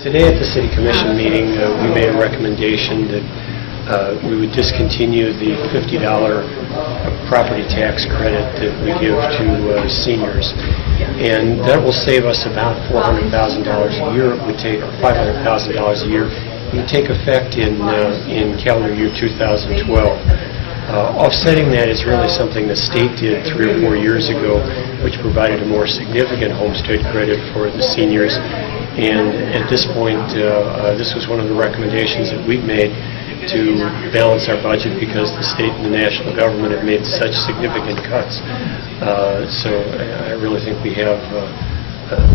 Today at the City Commission meeting, we made a recommendation that we would discontinue the $50 property tax credit that we give to seniors. And that will save us about $400,000 a year. It would take $500,000 a year. It would take effect in calendar year 2012. Offsetting that is really something the state did 3 or 4 years ago, which provided a more significant homestead credit for the seniors. And at this point, this was one of the recommendations that we've made to balance our budget because the state and the national government have made such significant cuts. So I really think we have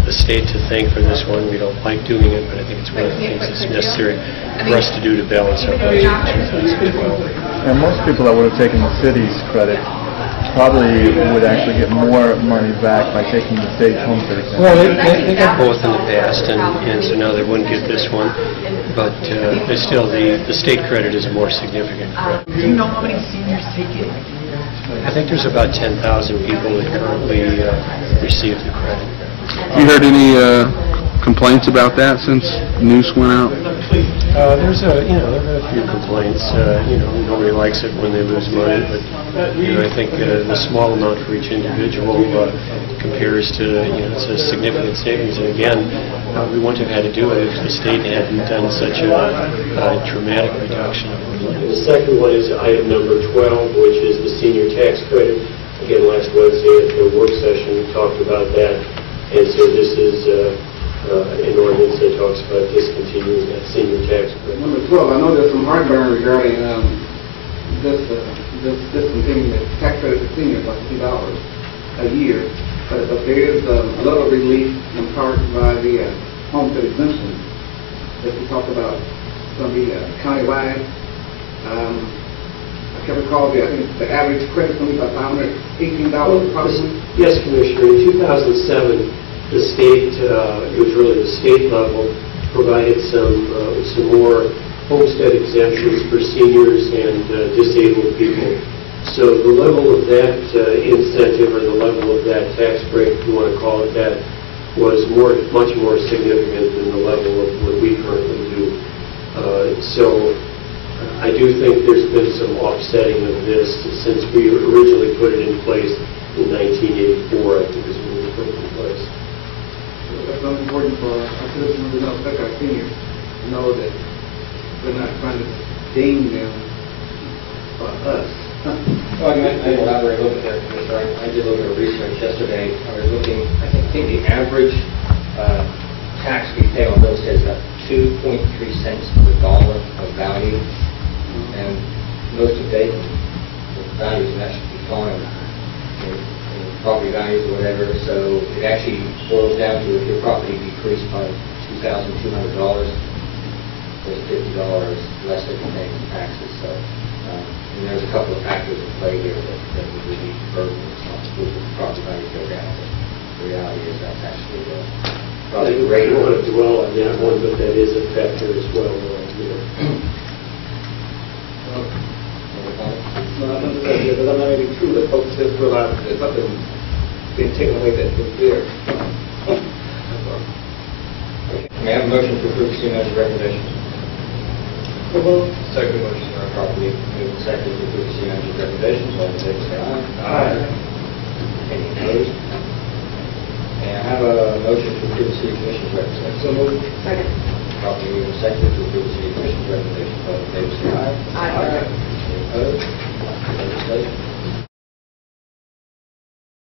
the state to thank for this one. We don't like doing it, but I think it's one of the things that's necessary for us to do to balance our budget in 2012. And most people that would have taken the city's credit probably would actually get more money back by taking the state's homestead exemption. Well, they got both in the past, and so now they wouldn't get this one. But still, the state credit is a more significant credit. Do you know how many seniors take it? I think there's about 10,000 people that currently receive the credit. You heard any complaints about that since news went out? There have been a few complaints. Nobody likes it when they lose money, but I think the small amount for each individual compares to it's a significant savings. And again, we wouldn't have had to do it if the state hadn't done such a dramatic reduction. The second one is item number 12, which is the senior tax credit. Again, last Wednesday at the work session we talked about that, and so this is an ordinance that talks about discontinuing that senior tax credit. Number 12, I know there's some heartburn regarding this discontinuing the tax credit to seniors, like $2 a year, but there is a little relief imparted by the homestead exemption that we talked about. It's going to be countywide. I can't recall I think the average credit is going to be about $518 probably. Yes, Commissioner. In 2007. The state, it was really the state level, provided some more homestead exemptions for seniors and disabled people. So the level of that incentive, or the level of that tax break, if you want to call it that, was much more significant than the level of what we currently do. So I do think there's been some offsetting of this since we originally put it in place in 1984, I think is when we put it in place. That's important for our citizens to know, especially our seniors, to know that we're not trying to deem them for us. Well, I elaborate a little bit there, Commissioner. I did a little bit of research yesterday. I was looking, I think the average tax we pay on real estate is about 2.3 cents per dollar of value, and most of Dayton, the values have actually declined. Property values or whatever, so it actually boils down to if your property decreased by $2,200, there's $50 less that you're paying in taxes. So, and there's a couple of factors at play here that would be burden responsible if the property values go down. But the reality is that's actually probably I don't want to dwell on that one, but that is a factor as well. No, I understand, because I'm not really true that folks just realize there's nothing being taken away that was there. May I have a motion to approve the city manager's recommendation? Second motion. Properly moved and seconded to approve the city manager's recommendation. All in favor say aye. Aye. Any opposed? May I have a motion to approve the city commission's recommendation? So moved. Second. Properly moved and seconded to approve the city commission's recommendation. All in favor say aye. Aye. Any opposed? Legislation.